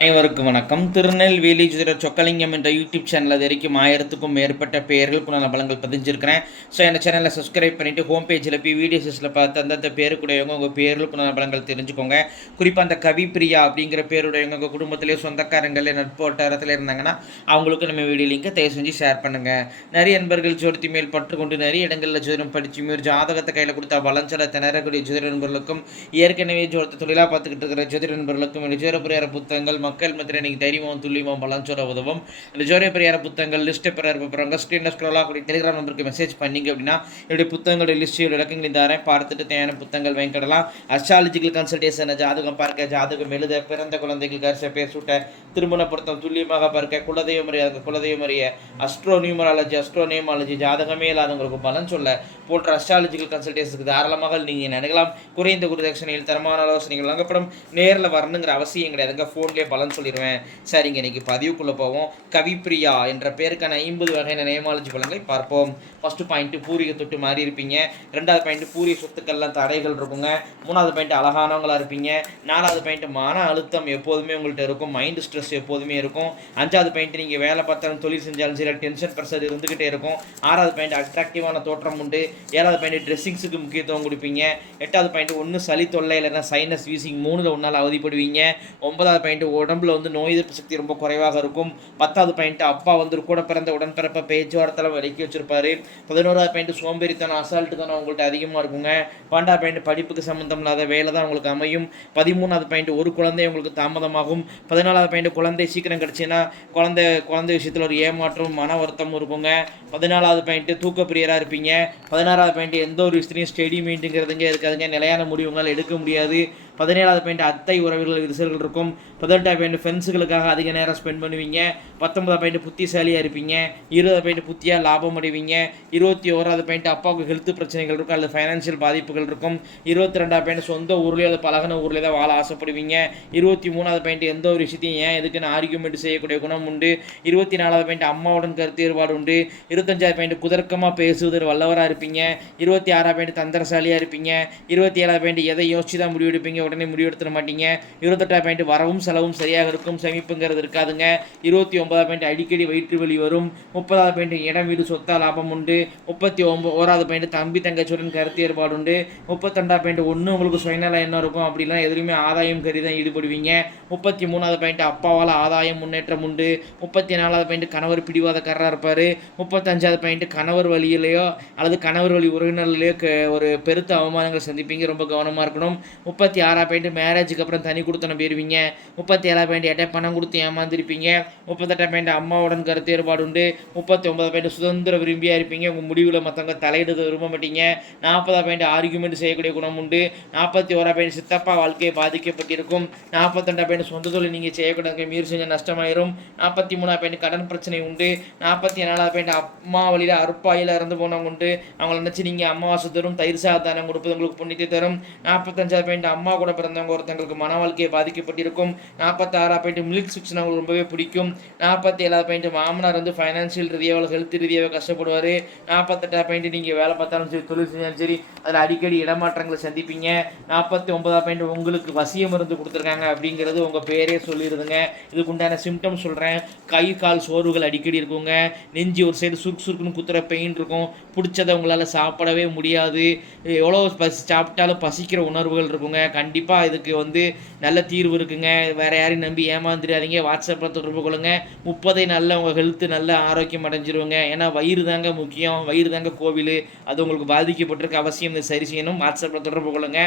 அனைவருக்கும் வணக்கம். திருநெல்வேலி ஜோதிட சொக்கலிங்கம் என்ற யூடியூப் சேனல் அது வரைக்கும் ஆயிரத்துக்கும் மேற்பட்ட பெயர்களுக்கு நான் பலங்கள் பதிஞ்சிருக்கிறேன். ஸோ இந்த சேனலை சப்ஸ்கிரைப் பண்ணிவிட்டு ஹோம் பேஜில் போய் வீடியோஸில் பார்த்து அந்தந்த பேருக்குடையவங்க உங்கள் பேர்கள் நான் பலங்கள் தெரிஞ்சுக்கோங்க. குறிப்பாக அந்த கவிப்பிரியா அப்படிங்கிற பேருடையவங்க உங்கள் குடும்பத்திலே சொந்தக்காரங்களே நட்பு வட்டாரத்தில் இருந்தாங்கன்னா அவங்களுக்கு நம்ம வீடியோ லிங்கை தயவு செஞ்சு ஷேர் பண்ணுங்கள் நிறைய நண்பர்கள் ஜோதி மேல் பற்றுக்கொண்டு நிறைய இடங்களில் ஜோதிடம் படித்து ஒரு ஜாதகத்தை கையில் கொடுத்தா வளஞ்சல திணறக்கூடிய ஜோதிட நண்பர்களுக்கும் ஏற்கனவே ஜோதிட தொழிலாக பார்த்துக்கிட்டு இருக்கிற ஜோதிட நண்பர்களுக்கும் ஜோதிட புரியார புத்தகங்கள் மக்கள் மத்தியில் நீங்கள் தைரியமும் துல்லியமும் பலம் சொல்ல உதவும். இந்த ஜோரிய பெரியார புத்தகங்கள் லிஸ்ட்டை பெற இருப்பவங்க ஸ்க்ரீனில் ஸ்க்ரோல் ஆகக்கூடிய டெலிகிராம் நம்பருக்கு மெசேஜ் பண்ணிங்க அப்படின்னா என்னுடைய புத்தகங்களுடைய லிஸ்ட்டு இலக்கங்கள் தரேன். பார்த்துட்டு தேவையான புத்தகங்கள் வாங்கிக்கிடலாம் அஸ்ட்ராலஜிக்கல் கன்சல்டேஷன் ஜாதகம் பார்க்க ஜாதகம் எழுத பிறந்த குழந்தைகளுக்கு அரிச பேர் சூட்ட திருமண பொருத்தம் துல்லியமாக பார்க்க குலதெய்வம் அறிய குலதெய்வம் அறிய அஸ்ட்ரோ நியூமராலஜி அஸ்ட்ரோ நியூமாலஜி ஜாதகமே இல்லாதவங்களுக்கு பலன் சொல்ல போன்ற அஸ்ட்ராலஜிக்கல் கன்சல்டேஷனுக்கு தாராளமாக நீங்கள் நினைக்கலாம் குறைந்த குருதட்சணையில் தரமான ஆலோசனைகள் வழங்கப்படும். நேரில் வரணுங்கிற அவசியம் கிடையாதுங்க. ஃபோன்லேயே பலன் சொல்லிடுவேன் சரிங்க இன்னைக்கு பதிவுக்குள்ளே போவோம். கவிப்பிரியா என்ற பேருக்கான ஐம்பது வகையான நேமாலஜி பலன்களை பார்ப்போம். ஃபஸ்ட்டு பாயிண்ட்டு பூரிய தொட்டு மாறி இருப்பீங்க. ரெண்டாவது பாயிண்ட்டு பூரிய சொத்துக்கள்லாம் தடைகள் இருக்குங்க. மூணாவது பாயிண்ட் அழகானவங்களாக இருப்பீங்க. நாலாவது பாயிண்ட் மன அழுத்தம் எப்போதுமே உங்கள்கிட்ட இருக்கும். மைண்ட் ஸ்ட்ரெஸ் எப்போதுமே இருக்கும். அஞ்சாவது பாயிண்ட் நீங்கள் வேலை பார்த்தாலும் தொழில் செஞ்சாலும் சரி டென்ஷன் ப்ரெஷர் இருந்துக்கிட்டே இருக்கும். ஆறாவது பாயிண்ட் அட்ராக்டிவான தோற்றம் உண்டு. ஏழாவது பாயிண்ட் ட்ரெஸ்ஸிங்ஸுக்கு முக்கியத்துவம் கொடுப்பீங்க. எட்டாவது பாயிண்ட் ஒன்று சளி தொல்லை இல்லைன்னா சைனஸ் வீசிங் மூணில் ஒன்றால் அவதிப்படுவீங்க. ஒன்பதாவது பாயிண்ட் உடம்புல வந்து நோய் எதிர்ப்பு சக்தி ரொம்ப குறைவாக இருக்கும். பத்தாவது பாயிண்ட் அப்பா வந்து கூட பிறந்த உடன்பிறப்ப பேச்சுவார்த்தையில் விலக்கி வச்சிருப்பாரு. பதினோராவது பாயிண்ட் சோம்பேறித்தனம் அசால்ட்டு தானே உங்கள்கிட்ட அதிகமாக இருக்குங்க. பன்னெண்டாவது பாயிண்ட் படிப்புக்கு சம்மந்தம் இல்லாத வேலை தான் உங்களுக்கு அமையும். பதிமூணாவது பாயிண்ட் ஒரு குழந்தை உங்களுக்கு தாமதமாகும். பதினாலாவது பாயிண்ட் குழந்தை சீக்கிரம் கிடச்சின்னா குழந்தை குழந்தை விஷயத்தில் ஒரு ஏமாற்றம் மன வருத்தம் இருக்குங்க. பதினாலாவது பாயிண்ட் தூக்க பிரியராக இருப்பீங்க. பதினாறாவது பாயிண்ட் எந்த ஒரு விஷயத்துலையும் ஸ்டெடி மீண்டுங்கிறதுங்க இருக்காதுங்க. நிலையான முடிவுங்களால் எடுக்க முடியாது. பதினேழாவது பாயிண்ட் அத்தை உறவுகள் விரிசல்கள் இருக்கும். பதினெட்டாவது பாயிண்ட் ஃப்ரெண்ட்ஸுகளுக்காக அதிக நேரம் ஸ்பெண்ட் பண்ணுவீங்க. பத்தொன்பதாவது பாயிண்ட் புத்திசாலியாக இருப்பீங்க. இருபது பாயிண்ட் புத்தியாக லாபம் அடைவீங்க. இருபத்தி ஓராவது பாயிண்ட் அப்பாவுக்கு ஹெல்த் பிரச்சனைகள் இருக்கும். அல்லது ஃபைனான்ஷியல் பாதிப்புகள் இருக்கும். இருபத்தி ரெண்டாவது பாயிண்ட் சொந்த ஊர்லேயே அல்லது பழகின ஊர்லேயே தான் வாழ ஆசைப்படுவீங்க. இருபத்தி மூணாவது பாயிண்ட் எந்த ஒரு விஷயத்தையும் ஏன் எதுக்குன்னு ஆர்கியூமெண்ட் செய்யக்கூடிய குணம் உண்டு. இருபத்தி நாலாவது பாயிண்ட் அம்மாவுடன் கருத்து வேறுபாடு உண்டு. இருபத்தஞ்சாவது பாயிண்ட் குதர்க்கமாக பேசுவதில் வல்லவராக இருப்பீங்க. இருபத்தி ஆறாவது பாயிண்ட் தந்திரசாலியாக இருப்பீங்க. இருபத்தி ஏழாவது பாயிண்ட் எதை யோசிச்சு தான் முடிவெடுப்பீங்க? உடனே முடிவெடுத்துட மாட்டீங்க. இருபத்தெட்டாம் பாயிண்ட் வரவும் செலவும் சரியாக இருக்கும். சேமிப்புங்கிறது இருக்காதுங்க. இருபத்தி ஒன்பதாவது பாயிண்ட் அடிக்கடி வயிற்று வலி வரும். முப்பதாவது பாயிண்ட் இடம் வீடு சொத்தா லாபம் உண்டு. முப்பத்தி ஒன்பது ஓராவது பாயிண்ட் தம்பி தங்கச்சியுடன் கருத்து ஏற்பாடு உண்டு. முப்பத்தெண்டாம் பாயிண்ட் ஒன்று உங்களுக்கு சுயநலம் என்ன இருக்கும். அப்படிலாம் எதுலையுமே ஆதாயம் கருதி தான் ஈடுபடுவீங்க. முப்பத்தி மூணாவது பாயிண்ட் அப்பாவால் ஆதாயம் முன்னேற்றம் உண்டு. முப்பத்தி நாலாவது பாயிண்ட் கணவர் பிடிவாதக்காரராக இருப்பார். முப்பத்தஞ்சாவது பாயிண்ட் கணவர் வழியிலையோ அல்லது கணவர் வழி உறவினர்லையோ ஒரு பெருத்த அவமானங்கள் சந்திப்பீங்க. ரொம்ப கவனமாக இருக்கணும். முப்பத்தி ஆறாவது பாயிண்ட் மேரேஜுக்கு அப்புறம் தனி கொடுத்து போயிருவீங்க. முப்பத்தி ஏழாவது பாயிண்ட் எட்டை பணம் கொடுத்து ஏமாந்துருப்பீங்க. முப்பத்தெட்டாம் பாயிண்ட் அம்மாவுடன் கருத்து ஏற்பாடு உண்டு. முப்பத்தி ஒன்பது பாயிண்ட் சுதந்திர விரும்பியாக இருப்பீங்க. உங்கள் முடிவில் மற்றவங்க தலையிடுறது விரும்ப மாட்டீங்க. நாற்பதாம் பாயிண்ட் ஆர்குமெண்ட் செய்யக்கூடிய குணம் உண்டு. நாற்பத்தி ஓரா பாயிண்ட் சித்தப்பா வாழ்க்கையை பாதிக்கப்பட்டிருக்கும். நாற்பத்தெண்டாம் பாயிண்ட் சொந்த தொழில் நீங்கள் செய்யக்கூடாது. மீறி செஞ்சால் நஷ்டமாயிரும். நாற்பத்தி மூணாம் பாயிண்ட் கடன் பிரச்சனை உண்டு. நாற்பத்தி நாலாவது பாயிண்ட் அம்மா வழியில் அறுப்பாயில் இறந்து போனவங்க உண்டு. அவங்கள நினச்சி நீங்கள் அமாவாசை தரும் தயிர் சாதானம் கொடுப்பது உங்களுக்கு புண்ணியத்தை தரும். நாற்பத்தஞ்சாவது பாயிண்ட் அம்மா கூட பிறந்தவங்க ஒருத்தங்களுக்கு மன வாழ்க்கையை பாதிக்கப்பட்டிருக்கும். நாற்பத்தாறாவது பாயிண்ட் மில்க் சிக்ஷன் அவங்களுக்கு ரொம்பவே பிடிக்கும். நாற்பத்தி ஏழாவது பாயிண்ட் மாமனார் வந்து ஃபைனான்சியல் ரீதியாக ஹெல்த் ரீதியாக கஷ்டப்படுவார். நாற்பத்தெட்டா பாயிண்ட் நீங்கள் வேலை பார்த்தாலும் சரி தொழில் செஞ்சாலும் சரி அதில் அடிக்கடி இடமாற்றங்களை சந்திப்பீங்க. நாற்பத்தி ஒன்பதா பாயிண்ட் உங்களுக்கு வசிய மருந்து கொடுத்துருக்காங்க அப்படிங்கிறது உங்கள் பேரே சொல்லிடுதுங்க. இதுக்கு உண்டான சிம்டம் சொல்கிறேன் கை கால் சோர்வுகள் அடிக்கடி இருக்குங்க. நெஞ்சு ஒரு சைடு சுருக்கு சுருக்குன்னு குத்துற பெயின் இருக்கும். பிடிச்சதை உங்களால் சாப்பிடவே முடியாது. எவ்வளோ பசி சாப்பிட்டாலும் பசிக்கிற உணர்வுகள் இருக்குங்க. கண்டிப்பாக கண்டிப்பாக இதுக்கு வந்து நல்ல தீர்வு இருக்குங்க. வேறு யாரையும் நம்பி ஏமாந்துடாதீங்க. வாட்ஸ்அப்பில் தொடர்பு கொள்ளுங்க. முப்பதை நல்ல உங்கள் ஹெல்த்து நல்ல ஆரோக்கியம் அடைஞ்சிருவங்க. ஏன்னா வயிறு தாங்க முக்கியம். வயிறு தாங்க கோவில். அது உங்களுக்கு பாதிக்கப்பட்டிருக்க அவசியம். இதை சரி செய்யணும். வாட்ஸ்அப்பில் தொடர்பு கொள்ளுங்க.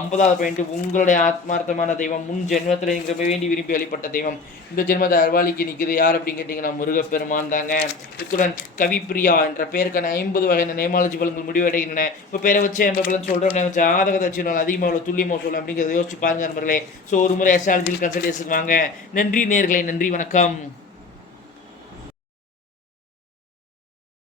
ஐம்பதாவது பாயிண்ட் உங்களுடைய ஆத்மார்த்தமான தெய்வம். முன் ஜென்மத்தில் நீங்கள் வேண்டி விரும்பி வழிபட்ட தெய்வம். இந்த ஜென்மத்தை அர்வாளிக்கு நிற்கிறது யார் அப்படின்னு கேட்டிங்கன்னா முருகப்பெருமான் தாங்க. இத்துடன் கவிப்பிரியா என்ற பெயருக்கான ஐம்பது வகையான நேமாலஜி பலன்கள் முடிவடைகின்றன. இப்போ பேரை வச்சு எந்த பலன் சொல்கிறோம் வச்சு ஆதகத்தை வச்சு அதிகமாக உள்ள துல்லியமாக சொல்லணும் அப்படிங்கிறத யோசிச்சு பாருங்க நண்பர்களே. ஸோ ஒரு முறை எஸ்ஆர்ஜில் கன்சல்டேஷனுக்கு வாங்க. நன்றி நேர்களை நன்றி வணக்கம்.